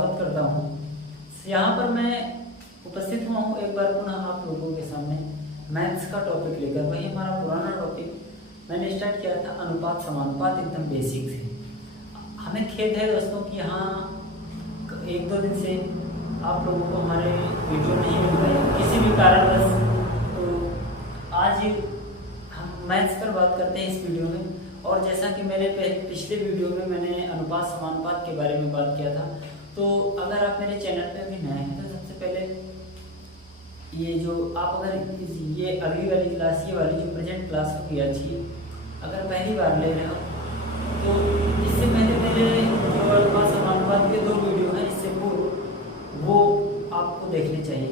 स्वागत करता हूँ। यहाँ पर मैं उपस्थित हुआ हूँ एक बार पुनः आप लोगों के सामने मैथ्स का टॉपिक लेकर। वही हमारा पुराना टॉपिक मैंने स्टार्ट किया था अनुपात समानुपात, एकदम बेसिक से। हमें खेद है दोस्तों कि यहाँ एक दो दिन से आप लोगों को हमारे वीडियो नहीं मिल रहे किसी भी कारणवश। तो आज हम मैथ्स पर बात करते हैं इस वीडियो में। और जैसा कि मेरे पिछले वीडियो में मैंने अनुपात समानुपात के बारे में बात किया था, तो अगर आप मेरे चैनल पे अभी नए हैं तो सबसे पहले ये जो आप अगर ये अगली वाली क्लास, ये वाली जो प्रेजेंट क्लास होगी अच्छी, अगर पहली बार ले रहे हो तो इससे पहले मेरे जो अनुपात समानुपात के 2 वीडियो हैं इससे पूर्व, वो आपको देखने चाहिए।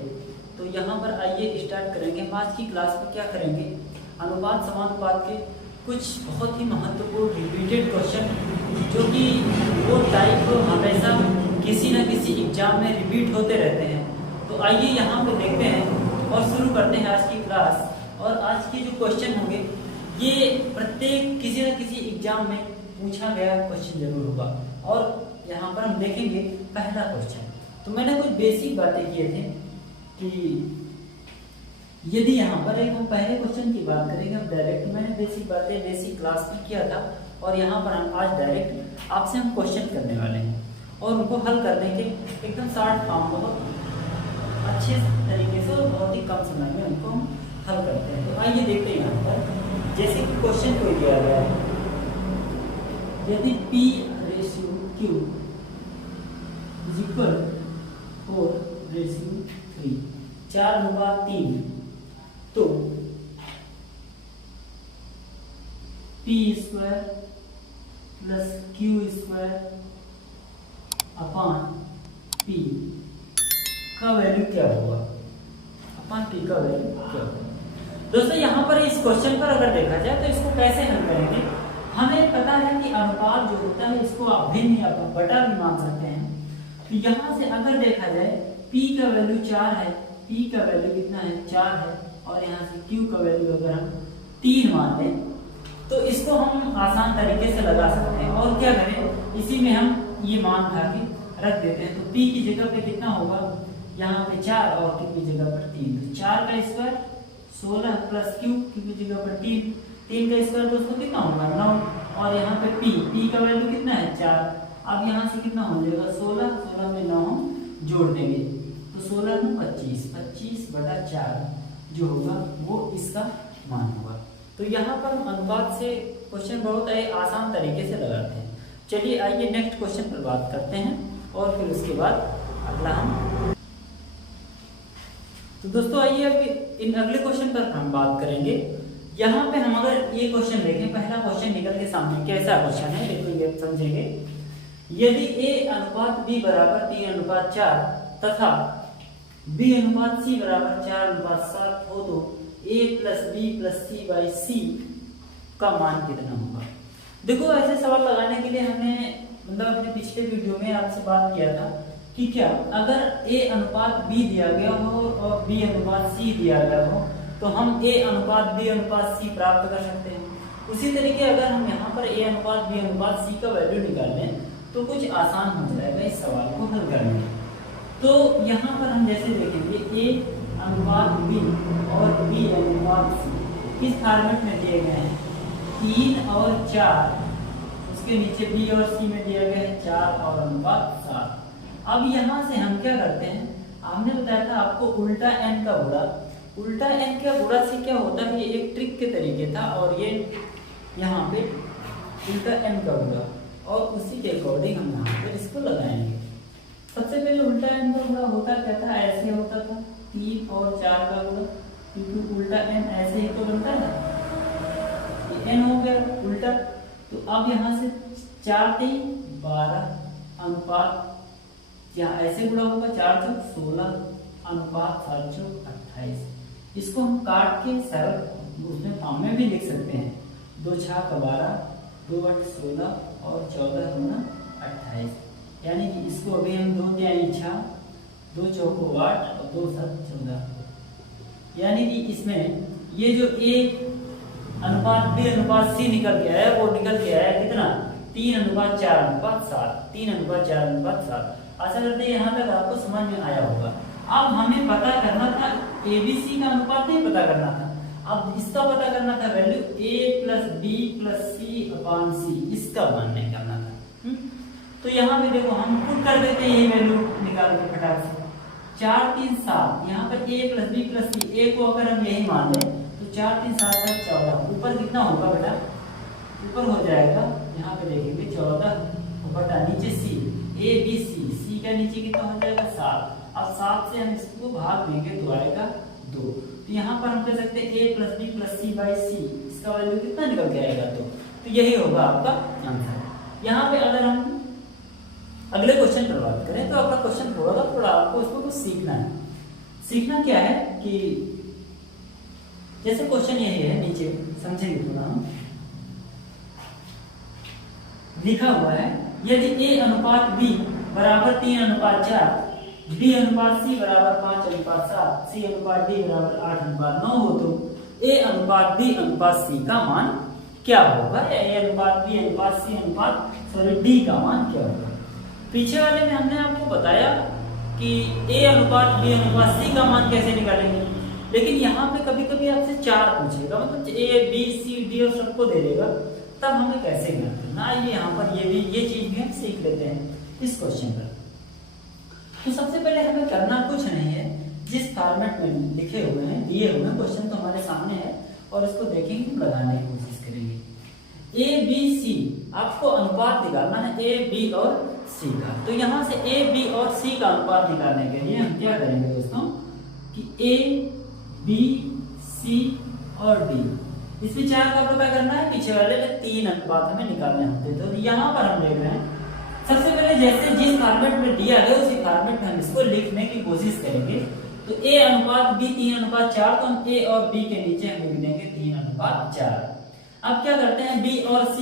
तो यहाँ पर आइए स्टार्ट करेंगे। हम आज की क्लास में क्या करेंगे, अनुपात समानुपात के कुछ बहुत ही महत्वपूर्ण रिपीटेड क्वेश्चन, जो कि वो टाइप हमेशा किसी न किसी एग्जाम में रिपीट होते रहते हैं। तो आइए यहाँ पे देखते हैं और शुरू करते हैं आज की क्लास। और आज के जो क्वेश्चन होंगे ये प्रत्येक किसी न किसी एग्जाम में पूछा गया क्वेश्चन जरूर होगा। और यहाँ पर हम देखेंगे पहला क्वेश्चन। तो मैंने कुछ बेसिक बातें किए थे कि यदि यहाँ पर एक हम पहले क्वेश्चन की बात करेंगे, हम डायरेक्ट मैंने बेसिक बातें बेसिक क्लास में किया था, और यहाँ पर हम आज डायरेक्ट आपसे हम क्वेश्चन करने वाले हैं और उनको हल करने के एकदम शॉर्ट फॉर्म, बहुत अच्छे तरीके से और बहुत ही कम समय में उनको हम हल करते हैं। तो आइए देखते हैं यहाँ पर, जैसे कि क्वेश्चन को दिया गया है, यदि P/Q इज इक्वल 4/3, 4/3, तो P² plus Q² upon P का वैल्यू क्या होगा, अपॉन P का वैल्यू क्या होगा। दोस्तों यहाँ पर इस क्वेश्चन पर अगर देखा जाए तो इसको कैसे हल करेंगे। हमें पता है कि अनुपात जो होता है इसको आप भिन्न या बटा भी मान सकते हैं। तो यहाँ से अगर देखा जाए P का वैल्यू 4 है, P का वैल्यू कितना है 4 है, और यहाँ से Q का वैल्यू अगर हम 3 मान लें तो इसको हम आसान तरीके से लगा सकते हैं। और क्या करें, इसी में हम ये मान उठा के रख देते हैं। तो P की जगह पे कितना होगा, यहाँ पे 4 और Q की जगह पर 3, तो 4 का स्क्वायर 16 प्लस Q की जगह पर 3, 3 का स्क्वायर दोस्तों कितना होगा 9, और यहाँ पे P का वैल्यू कितना है 4। अब यहाँ से कितना हो जाएगा 16, 16 में 9 जोड़ देंगे तो 16 में 25, 25/4 जो होगा वो इसका मान होगा। तो यहाँ पर हम अनुपात से क्वेश्चन बहुत आसान तरीके से लगाते हैं। चलिए आइए नेक्स्ट क्वेश्चन पर बात करते हैं और फिर उसके बाद अगला हम। तो दोस्तों आइए अब इन अगले क्वेश्चन पर हम बात करेंगे। यहाँ पे हम अगर ये क्वेश्चन देखें, पहला क्वेश्चन निकल के सामने कैसा क्वेश्चन है देखो, ये समझेंगे। यदि A/B बराबर 3/4 तथा B/C बराबर 4/7 हो तो A + B + C/C का मान कितना होगा। देखो ऐसे सवाल लगाने के लिए हमने मतलब अपने पिछले वीडियो में आपसे बात किया था कि क्या अगर A/B दिया गया हो और B/C दिया गया हो तो हम A/B/C प्राप्त कर सकते हैं। उसी तरीके अगर हम यहाँ पर A/B/C का वैल्यू निकाल लें तो कुछ आसान हो जाएगा इस सवाल को हल करने। तो यहाँ पर हम जैसे देखेंगे A/B और B/C किस फॉर्मेट में दिए गए हैं, 3 और 4, उसके नीचे B और C में दिया गया है 4 और 7। अब यहाँ से हम क्या करते हैं, हमने बताया था आपको उल्टा n का गुणा। उल्टा n का गुणा से क्या होता है, ये एक ट्रिक के तरीके था, और ये यहाँ पे उल्टा n का गुणा, और उसी के अकॉर्डिंग हम यहाँ पर इसको लगाएंगे। सबसे पहले उल्टा n का गुणा होता क्या था, ऐसे होता था 3 और 4 का गुणा, क्योंकि उल्टा n ऐसे ही तो बनता है ना, ये n हो गया उल्टा। तो अब यहाँ से 4 3 12 अनुपात, यहाँ ऐसे गुणा होगा 4 चौक 16 अनुपात 7 चौक 28। इसको हम काट के सरल उसमें फॉर्म में भी लिख सकते हैं, 2 6 12, 2 8 16 और 14 गुना 28, यानी कि इसको अभी हम 2 3 6, 2 चौको 8 और 2 7 14, यानी कि इसमें ये जो A/B/C निकल के आया, वो निकल के आया कितना 3/4/7, 3/4/7। आशा करते हैं यहाँ तक आपको समझ में आया होगा। अब हमें पता करना था ABC का अनुपात नहीं पता करना था, अब इसका पता करना था value A plus B plus C/C, इसका मान नहीं करना था। तो यहाँ पे देखो हम पुट कर देते हैं, यही वैल्यू निकाल के फटाक से 4 3 7, यहाँ पर A plus B plus C, A को अगर हम यही मान लें तो 4 3 7 तक 14, ऊपर कितना होगा बेटा, ऊपर हो जाएगा यहाँ पे देखेंगे 14 बटा नीचे C, A B C का नीचे कितना हो जाएगा 7। अब 7 से हम इसको भाग देंगे तो आएगा 2, तो यहाँ पर हम कह सकते हैं A plus B plus C/C, इसका वैल्यू कितना निकल के आएगा 2, तो यही होगा आपका आंसर। यहाँ पे अगर हम अगले क्वेश्चन पर बात करें तो आपका क्वेश्चन थोड़ा आपको उसको कुछ सीखना है। सीखना क्या है कि जैसे क्वेश्चन यही है, नीचे समझेंगे थोड़ा हम, लिखा हुआ है यदि A अनुपात B बराबर 3:4, B अनुपात C बराबर 5:7, C अनुपात D बराबर 8:9 हो तो A अनुपात B अनुपात C का मान क्या होगा, या A अनुपात B अनुपात C अनुपात D का मान क्या होगा। पीछे वाले में हमने आपको बताया कि A अनुपात B अनुपात C का मान कैसे निकालेंगे, लेकिन यहाँ पे कभी कभी आपसे 4 पूछेगा, मतलब A B C D और सबको दे देगा, तब हमें कैसे ज्ञात करना। आइए यहाँ पर ये चीज भी हम सीख लेते हैं इस क्वेश्चन पर। तो सबसे पहले हमें करना कुछ नहीं है, जिस फॉर्मेट में लिखे हुए हैं दिए हुए हैं क्वेश्चन तो हमारे सामने है, और इसको देखेंगे, हम लगाने की कोशिश करेंगे। A B C आपको अनुपात निकालना है A B और C का, तो यहाँ से A B और C का अनुपात निकालने के लिए हम क्या करेंगे दोस्तों कि A B C और D, इसमें 4 का पता करना है, पीछे वाले में 3 अनुपात हमें निकालने होते हैं। तो यहाँ पर हम देख रहे हैं सबसे पहले जैसे जिस फॉर्मेट में दिया गया उसी फॉर्मेट में हम इसको लिखने की कोशिश करेंगे। तो A अनुपात B 3:4, तो हम A और B के नीचे हम लिख देंगे 3:4। अब क्या करते हैं B और C,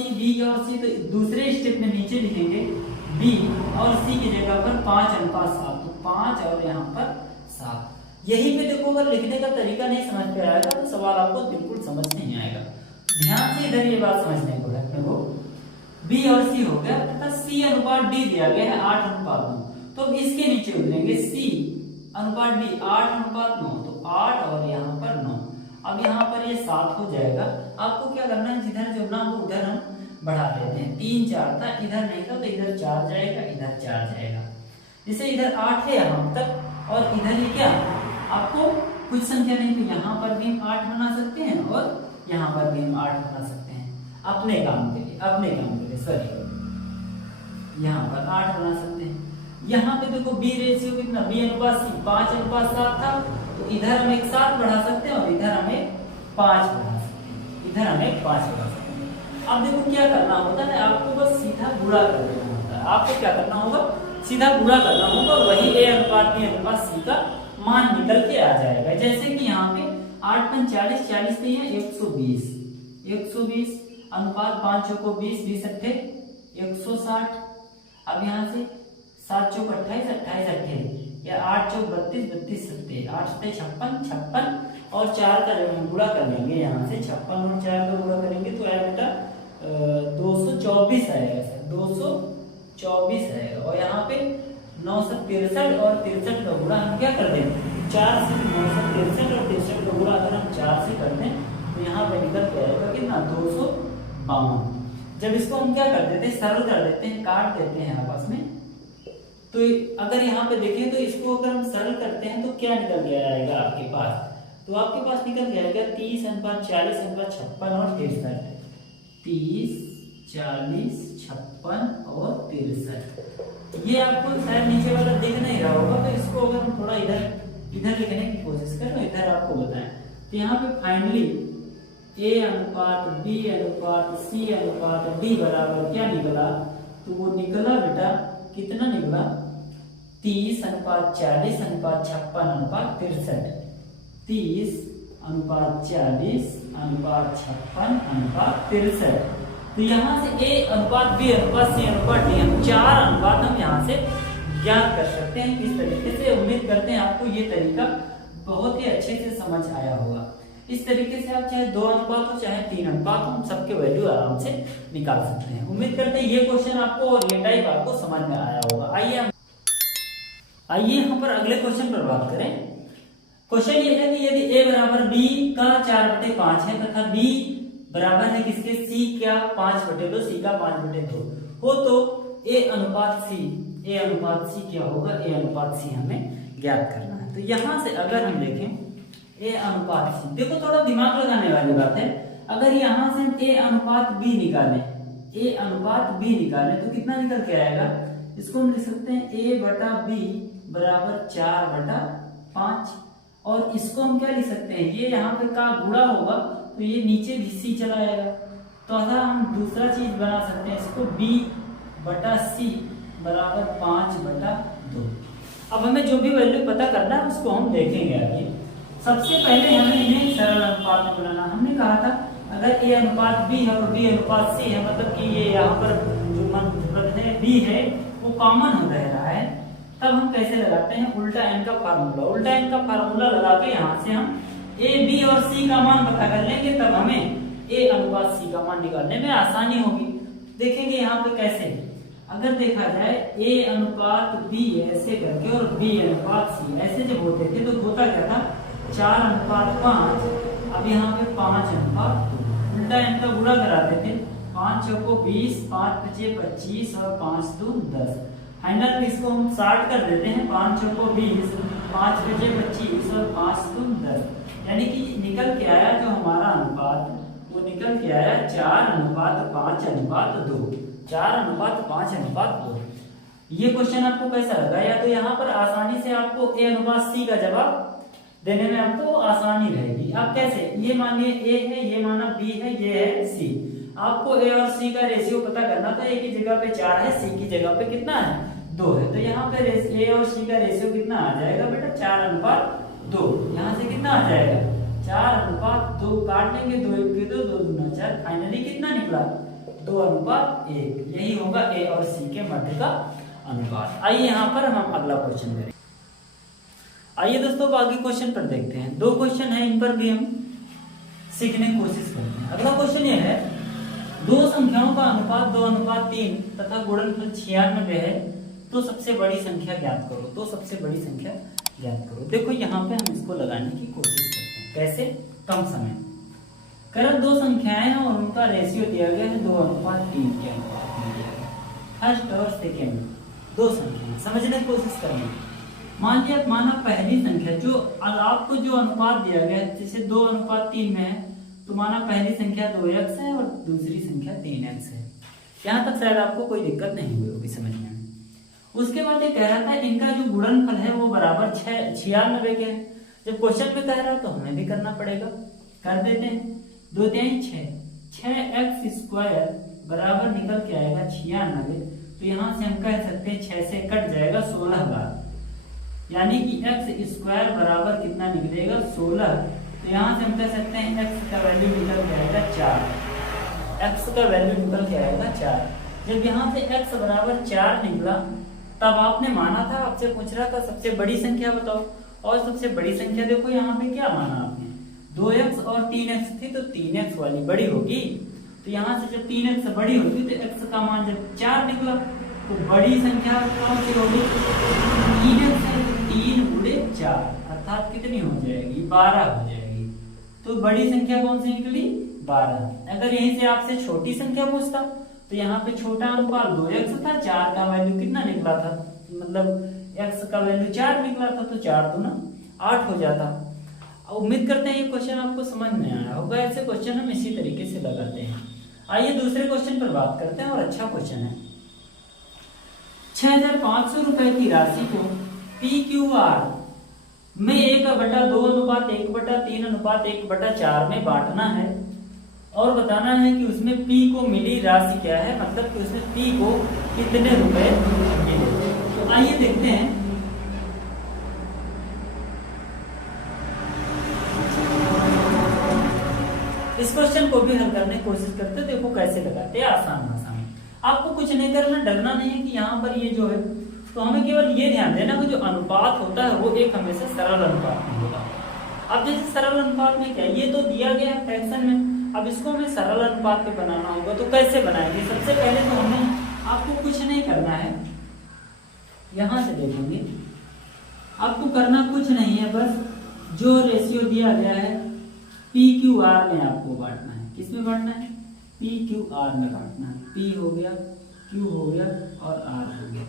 तो दूसरे स्टेप में नीचे लिखेंगे B और C की जगह पर 5:7, तो 5 और यहाँ पर 7। यही पे देखो अगर लिखने का तरीका नहीं समझ में आएगा तो सवाल आपको बिल्कुल समझ नहीं आएगा। ध्यान से इधर ये बात समझने को है। देखो B और C हो गया तथा C अनुपात D दिया गया है 8:9, तो अब इसके नीचे उतरेंगे C अनुपात D 8:9, तो 8 और यहाँ पर 9। अब यहाँ पर ये 7 हो जाएगा। आपको क्या करना है, जिधर जुड़ना हो उधर हम बढ़ा देते हैं। 3 4 था, इधर नहीं था तो इधर 4 जाएगा, इधर 4 जाएगा। जैसे इधर 8 है यहाँ तक, और इधर ये क्या, आपको कुछ संख्या नहीं, तो यहाँ पर भी हम 8 बना सकते हैं और यहाँ पर भी हम 8 बना सकते हैं अपने काम के लिए, सॉरी यहाँ पर 8 बना सकते हैं। यहाँ पे देखो B रेशियो कितना, B अनुपात C 5:7 था, तो इधर हम एक 7 बढ़ा सकते हैं और इधर हम एक 5 बढ़ा सकते हैं, अब देखो क्या करना होता है, आपको बस सीधा गुणा कर देना होता है। आपको क्या करना होगा, सीधा गुणा करना होगा, वही A अनुपात B अनुपात C का मान निकल के आ जाएगा। जैसे कि यहाँ पे 8 5 40, 40 नहीं है 120 अनुपात 5 को 20, 20 अट्ठे 160। अब यहाँ से 7 चौक 28, 28 अट्ठे, या 8 चौक 32, 32 सत्ते, 8 सत्ते 56, 56 और 4 का जब हम गुणा कर लेंगे, यहाँ से 56 और 4 का गुणा करेंगे तो आएगा बेटा 224 आएगा, 224 आएगा। और यहाँ पे 963 और 63 का गुणा हम क्या कर दें, 4 से 963 और 63 का गुणा अगर हम 4 से कर दें तो यहाँ पे निकल के आएगा कितना, 252। जब इसको हम क्या कर देते हैं, सरल कर देते हैं, काट देते हैं आपस में, तो अगर यहाँ पे देखें तो इसको अगर हम सरल करते हैं तो क्या निकल के आएगा आपके पास, तो आपके पास निकल के आएगा 30:40:56 और 63, 30 40 56 और 63। ये आपको शायद नीचे वाला दिख नहीं रहा होगा, तो इसको अगर हम थोड़ा इधर लिखने की कोशिश करें तो इधर आपको बताएं, तो यहाँ पे फाइनली A अनुपात B अनुपात C अनुपात D बराबर क्या निकला, तो वो निकला बेटा कितना निकला, 30:40:56 अनुपात 63, 30:40:56 तो यहाँ से A अनुपात B अनुपात C अनुपात D हम 4 अनुपात हम यहाँ से ज्ञात कर सकते हैं। इस तरीके से उम्मीद करते हैं आपको ये तरीका बहुत ही अच्छे से समझ आया होगा। इस तरीके से आप चाहे 2 अनुपात हो चाहे 3 अनुपात हो, हम सबके वैल्यू आराम से निकाल सकते हैं। उम्मीद करते हैं ये क्वेश्चन आपको और ये टाइप आपको समझ में आया होगा। आइए आइए यहाँ पर अगले क्वेश्चन पर बात करें। क्वेश्चन ये है कि यदि a बराबर b का 4/5 है तथा b बराबर है किसके c का 5/2, c का 5/2 हो तो a अनुपात c क्या होगा, a अनुपात c हमें ज्ञात करना है। तो यहाँ से अगर हम देखें a अनुपात c, देखो थोड़ा दिमाग लगाने वाली बात है। अगर यहाँ से हम a अनुपात b निकालें तो कितना निकल के आएगा, इसको हम लिख सकते हैं a बटा b बराबर 4/5, और इसको हम क्या लिख सकते हैं, ये यहाँ पे का गुणा होगा तो ये नीचे भी c चला आएगा। तो अगर हम दूसरा चीज बना सकते हैं इसको b बटा c बराबर 5/2। अब हमें जो भी वैल्यू पता करना है उसको हम देखेंगे आगे। सबसे पहले हमें इन्हें सरल अनुपात में बनाना। हमने कहा था अगर a अनुपात b है और b अनुपात c है, मतलब कि ये यहाँ पर जो मतलब है b है वो कॉमन हो रहा है, तब हम कैसे लगाते हैं, उल्टा n का फार्मूला लगा के यहाँ से हम a b और c का मान पता कर लेंगे, तब हमें a अनुपात c का मान निकालने में आसानी होगी। देखेंगे यहाँ पे कैसे, अगर देखा जाए a अनुपात b ऐसे करके और b अनुपात c ऐसे जब होते थे तो होता क्या था, 4/5, अब यहाँ पे 5/2, उल्टा n का गुणा कराते थे, 5 चौको 20, 5 पचे 25 और 5 दूं 10। फाइनल इसको हम 60 कर देते हैं, 5 चौको 20, 5 पचे 25 और 5 दूं 10, यानी कि निकल के आया जो हमारा अनुपात वो निकल के आया 4/5/2, 4/5/2। ये क्वेश्चन आपको कैसा लगा, या तो यहाँ पर आसानी से आपको a अनुपात c का जवाब देने में आपको आसानी रहेगी। आप कैसे, ये मानिए a है, ये माना b है, ये है c, आपको a और c का रेशियो पता करना था। a की जगह पे 4 है, c की जगह पे कितना है, 2 है, तो यहाँ पे a और c का रेशियो कितना आ जाएगा बेटा, 4/2। यहाँ से कितना आ जाएगा, 4/2, काट लेंगे 2 1 के 2, 2 दूना 4, फाइनली कितना निकला, 2/1। यही होगा a और c के मध्य का अनुपात। आइए यहाँ पर हम अगला क्वेश्चन करें। आइए दोस्तों आगे क्वेश्चन पर देखते हैं। 2 क्वेश्चन है, इन पर भी हम सीखने की कोशिश करते हैं। अगला क्वेश्चन ये है, 2 संख्याओं का अनुपात 2/3 तथा गुणनफल 96 है, तो सबसे बड़ी संख्या ज्ञात करो। देखो यहाँ पे हम इसको लगाने की कोशिश करते हैं, कैसे, कम समय कर 2 संख्याएं हैं और उनका रेशियो दिया गया है 2/3 के अनुपात में दिया गया। फर्स्ट और सेकेंड 2 संख्याएं समझने की कोशिश करेंगे। माना पहली संख्या जो आपको जो अनुपात दिया गया है, जैसे 2/3 में है, तो माना पहली संख्या 2x है और दूसरी संख्या 3x है। यहाँ तक शायद आपको कोई दिक्कत नहीं हुई होगी समझने में। उसके बाद ये कह रहा था इनका जो गुणनफल है वो बराबर 96 के है। जब क्वेश्चन में कह रहा है तो हमें भी करना पड़ेगा, कर देते हैं। 2 3 6x² बराबर निकल के आएगा 96। तो यहाँ से हम कह सकते हैं 6 से कट जाएगा 16 बार, यानी कि x² बराबर कितना निकलेगा, 16। तो यहाँ से हम कह सकते हैं x का वैल्यू निकल के आएगा 4। जब यहाँ से x बराबर 4 निकला, तब आपने माना था, आपसे पूछ रहा था सबसे बड़ी संख्या बताओ, और सबसे बड़ी संख्या देखो यहाँ पे क्या माना आपने, 2x और 3x थी, तो 3x वाली बड़ी होगी। तो यहाँ से जब 3x बड़ी होगी तो x का मान जब 4 निकला, तो बड़ी संख्या कौन सी होगी, 3x है, 3 × 4 अर्थात कितनी हो जाएगी, 12 हो जाएगी। तो बड़ी संख्या कौन सी निकली, 12। अगर यहीं से आपसे छोटी संख्या पूछता तो यहाँ पे छोटा अनुपात 2x था, 4 का वैल्यू कितना निकला था, मतलब x का वैल्यू 4 निकला था, तो 4 दूना 8 हो जाता। उम्मीद करते हैं ये क्वेश्चन आपको समझ में आया होगा। ऐसे क्वेश्चन हम इसी तरीके से लगाते हैं। आइए दूसरे क्वेश्चन पर बात करते हैं, और अच्छा क्वेश्चन है। 6500 रुपए की राशि को PQR में 1/2:1/3/4 में बांटना है और बताना है कि उसमें P को मिली राशि क्या है, मतलब कि उसमें P को कितने रुपए मिले। तो आइए देखते हैं। इस क्वेश्चन को भी हल करने की कोशिश करते हैं, देखो कैसे लगाते हैं आसान भाषा में। आपको कुछ नहीं करना, डरना नहीं है कि यहाँ पर ये जो है, तो हमें केवल ये ध्यान देना कि जो अनुपात होता है वो एक हमेशा सरल अनुपात में होगा। अब जैसे सरल अनुपात में क्या, ये तो दिया गया है फ्रैक्शन में, अब इसको हमें सरल अनुपात पे बनाना होगा। तो कैसे बनाएंगे, सबसे पहले तो हमें आपको कुछ नहीं करना है, यहाँ से देखेंगे आपको करना कुछ नहीं है, बस जो रेशियो दिया गया है PQR में आपको बांटना है। किस में बांटना है? PQR में बांटना है। P हो गया, Q हो गया और R हो गया।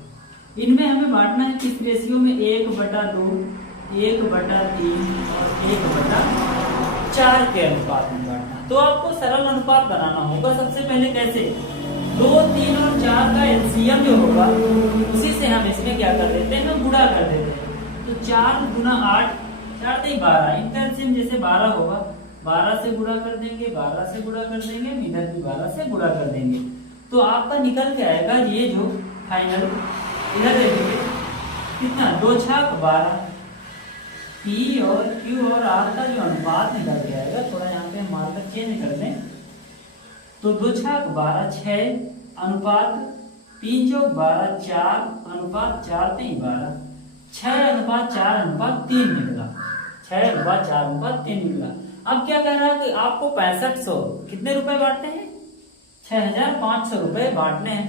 इनमें हमें बांटना है किस रेशियो में? 1/2, 1/3 और 1/4 के अनुपात में बांटना। तो आपको सरल अनुपात बनाना होगा। सबसे पहले कैसे? 2, 3 और 4 का एलसीएम जो होगा उसी से हम इसमें क्या कर देते हैं? गुणा कर देते हैं। तो 4 गुना 8, 4 3 12, इनका एलसीएम जैसे 12 होगा, 12 से गुणा कर देंगे, 12 से गुणा कर देंगे, इधर भी 12 से गुणा कर देंगे। तो आपका निकल के आएगा ये जो फाइनल, इधर देखिए कितना, 2 छाक 12, P और Q और R का जो अनुपात निकल के आएगा, थोड़ा यहाँ पे मार्कर चेंज कर दें, तो 2 छाक 12, 6 अनुपात 3 चौक 12, 4 अनुपात 4 3 12, 6 अनुपात 4 अनुपात 3 निकला, 6 अनुपात 4 अनुपात 3 निकला। अब क्या कह रहा है कि आपको 6500 कितने रुपए बांटने हैं? 6500 रुपए बांटने हैं।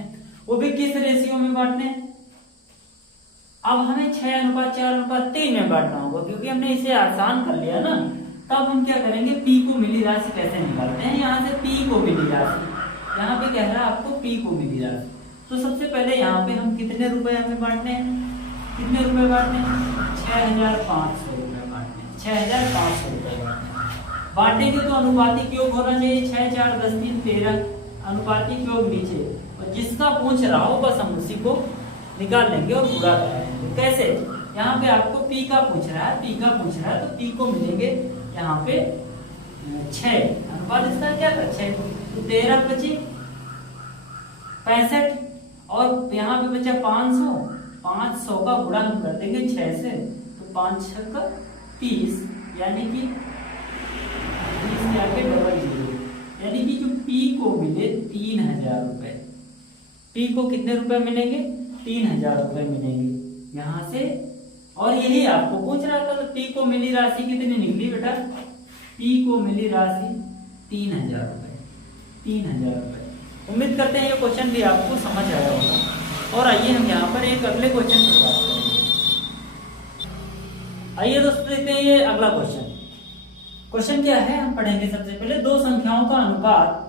वो भी किस रेशियो में बांटने हैं? अब हमें 6:4:3 में बांटना होगा, क्योंकि हमने इसे आसान कर लिया ना। तब हम क्या करेंगे? P को मिली राशि कैसे निकालते हैं? यहाँ से P को मिली राशि, यहाँ पे कह रहा है आपको P को मिली राशि। तो सबसे पहले यहाँ पे हम कितने रुपए हमें बांटने हैं? कितने रुपए बांटने हैं? 6500 रुपए बांटने हैं, 6500 रुपए बांटने हैं। बांटेंगे तो अनुपातिक योग होना चाहिए, 6 4 10 3 13, अनुपातिक योग नीचे, और जिसका पूछ रहा हो बस हम उसी को निकाल लेंगे और पूरा कराएंगे। कैसे? यहाँ पे आपको P का पूछ रहा है, P का पूछ रहा है, तो P को मिलेंगे यहाँ पे 6, अनुपात इसका क्या था? 6, तो 13 बचे 65, और यहाँ पे बचा 500, 500 का गुणा हम कर देंगे 6 से, तो 5 6 का 30, यानी कि 30 के आगे डबल 0, यानी कि जो P को मिले 3000 रुपए। P को कितने रुपए मिलेंगे? 3000 रुपए मिलेंगे यहाँ से। और यही आपको पूछ रहा था, तो P को मिली राशि कितनी निकली बेटा? P को मिली राशि 3000 रुपए, 3000 रुपए। उम्मीद करते हैं ये क्वेश्चन भी आपको समझ आया होगा। और आइए हम यहाँ पर एक अगले क्वेश्चन पर बात करेंगे। आइए दोस्तों देखते हैं ये अगला क्वेश्चन। क्वेश्चन क्या है हम पढ़ेंगे। सबसे पहले दो संख्याओं का अनुपात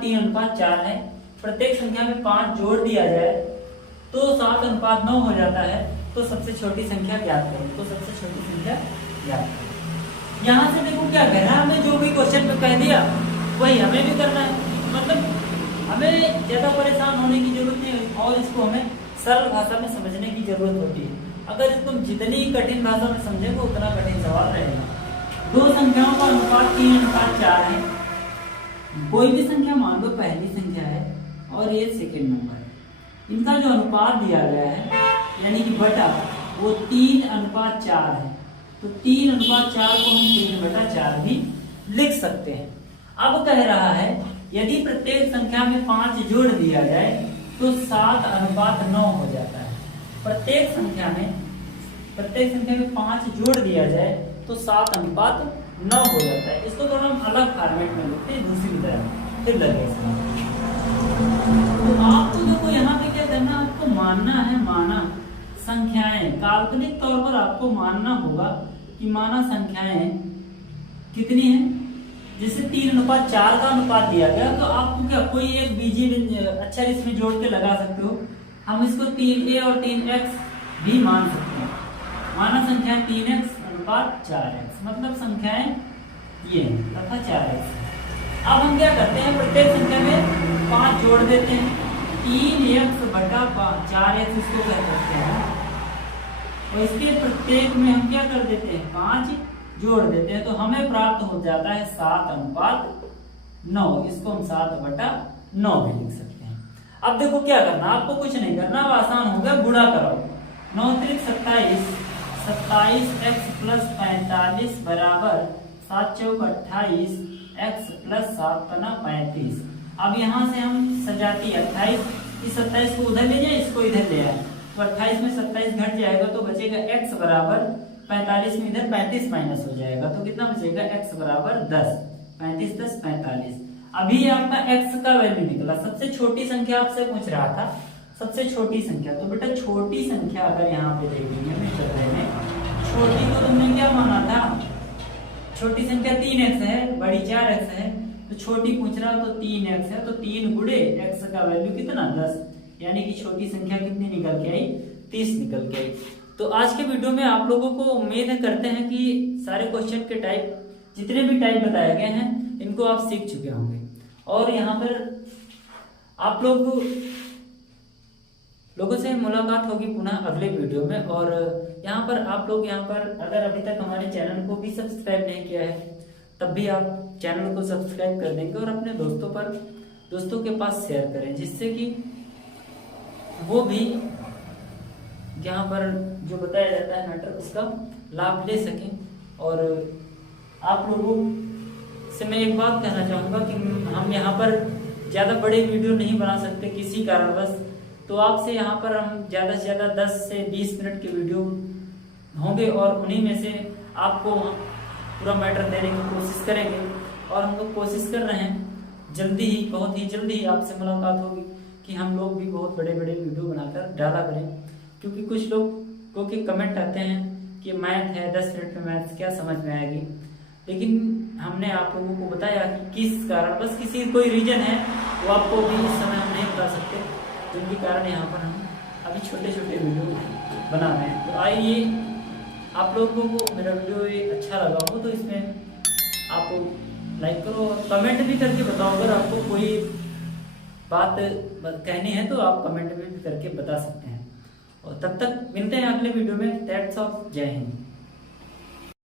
3:4 है। प्रत्येक संख्या में 5 जोड़ दिया जाए तो 7:9 हो जाता है। तो सबसे छोटी संख्या ज्ञात करें। तो सबसे छोटी संख्या ज्ञात करें। यहाँ से देखो क्या कह रहा है, हमें जो भी क्वेश्चन में कह दिया वही हमें भी करना है। मतलब हमें ज्यादा परेशान होने की जरूरत नहीं है, और इसको हमें सरल भाषा में समझने की जरूरत होती है। अगर तुम जितनी कठिन भाषा में समझेंगे उतना कठिन सवाल रहेगा। दो संख्याओं का अनुपात 3:4 है। कोई भी संख्या मान लो पहली संख्या है और ये सेकंड नंबर है। इनका जो अनुपात दिया गया है यानी कि बटा, वो 3:4 है। तो 3:4 को हम 3/4 भी लिख सकते हैं। अब कह रहा है यदि प्रत्येक संख्या में 5 जोड़ दिया जाए तो 7:9 हो जाता है। प्रत्येक संख्या में 5 जोड़ दिया जाए तो 7:9 हो जाता है। इसको थोड़ा हम अलग फॉर्मेट में लिखते हैं, दूसरी तरह फिर लगेगा। तो आपको देखो यहाँ पे क्या करना, आपको मानना है, माना संख्याएं, काल्पनिक तौर पर आपको मानना होगा कि माना संख्याएं कितनी हैं। जैसे 3:4 का अनुपात दिया गया तो आपको क्या कोई एक बीजीय अक्षर इसमें जोड़ के लगा सकते हो। हम इसको 3a और 3x भी मान सकते हैं। माना संख्याएं 3x/4x, मतलब संख्याएं ये तथा 4x। अब हम क्या करते हैं, प्रत्येक संख्या में 5 जोड़ देते हैं। 3x/4x इसको कह सकते हैं, और इसके प्रत्येक में हम क्या कर देते हैं, 5 जोड़ देते हैं। तो हमें प्राप्त हो जाता है 7:9। इसको हम 7/9 भी लिख सकते हैं। अब देखो क्या करना, आपको कुछ नहीं करना, अब आसान हो गया, गुणा करो। 9 त्रिक 27, 27x + 45 बराबर 7 चौक 28, x + 7 पना 35। अब यहाँ से हम सजाती 28, इस 27 को उधर ले जाए, इसको इधर ले आए, तो 28 में 27 घट जाएगा तो बचेगा x बराबर 45 में इधर 35 माइनस हो जाएगा, तो कितना बचेगा, x बराबर 10। 35 + 10 45। अभी आपका x का वैल्यू निकला। सबसे छोटी संख्या आपसे पूछ रहा था, सबसे छोटी संख्या। तो बेटा छोटी संख्या अगर यहाँ पे देखेंगे, छोटी को तुमने क्या माना था, छोटी संख्या 3x है, बड़ी 4x है, तो छोटी पूछ रहा तो 3x है, तो 3 गुणे x का वैल्यू कितना 10, यानी कि छोटी संख्या कितनी निकल के आई 30 निकल के आई। तो आज के वीडियो में आप लोगों को उम्मीद करते हैं कि सारे क्वेश्चन के टाइप जितने भी टाइप बताए गए हैं इनको आप सीख चुके होंगे। और यहाँ पर आप लोगों से मुलाकात होगी पुनः अगले वीडियो में। और यहाँ पर आप लोग अगर अभी तक हमारे चैनल को भी सब्सक्राइब नहीं किया है तब भी आप चैनल को सब्सक्राइब कर देंगे और अपने दोस्तों के पास शेयर करें, जिससे कि वो भी यहाँ पर जो बताया जाता है मैटर उसका लाभ ले सकें। और आप लोगों से मैं एक बात कहना चाहूँगा कि हम यहाँ पर ज़्यादा बड़े वीडियो नहीं बना सकते किसी कारणवश, तो आपसे यहाँ पर हम ज़्यादा से ज़्यादा 10 से 20 मिनट के वीडियो होंगे और उन्हीं में से आपको पूरा मैटर देने की कोशिश करेंगे। और हम लोग कोशिश कर रहे हैं बहुत ही जल्दी ही आपसे मुलाकात होगी कि हम लोग भी बहुत बड़े बड़े वीडियो बनाकर डाला करें, क्योंकि कुछ लोगों के कमेंट आते हैं कि मैथ है 10 मिनट में मैथ क्या समझ में आएगी, लेकिन हमने आप लोगों को बताया कि किस कारण, बस किसी कोई रीजन है वो आपको भी इस समय हम नहीं बता सकते, जिनके कारण यहाँ पर हम अभी छोटे छोटे वीडियो बना रहे हैं। तो आइए आप लोगों को मेरा वीडियो ये अच्छा लगा हो तो इसमें आप लाइक करो और कमेंट भी करके बताओ। अगर आपको कोई बात कहनी है तो आप कमेंट में भी करके बता सकते हैं। और तब तक मिलते हैं अगले वीडियो में। दैट्स ऑल, जय हिंद।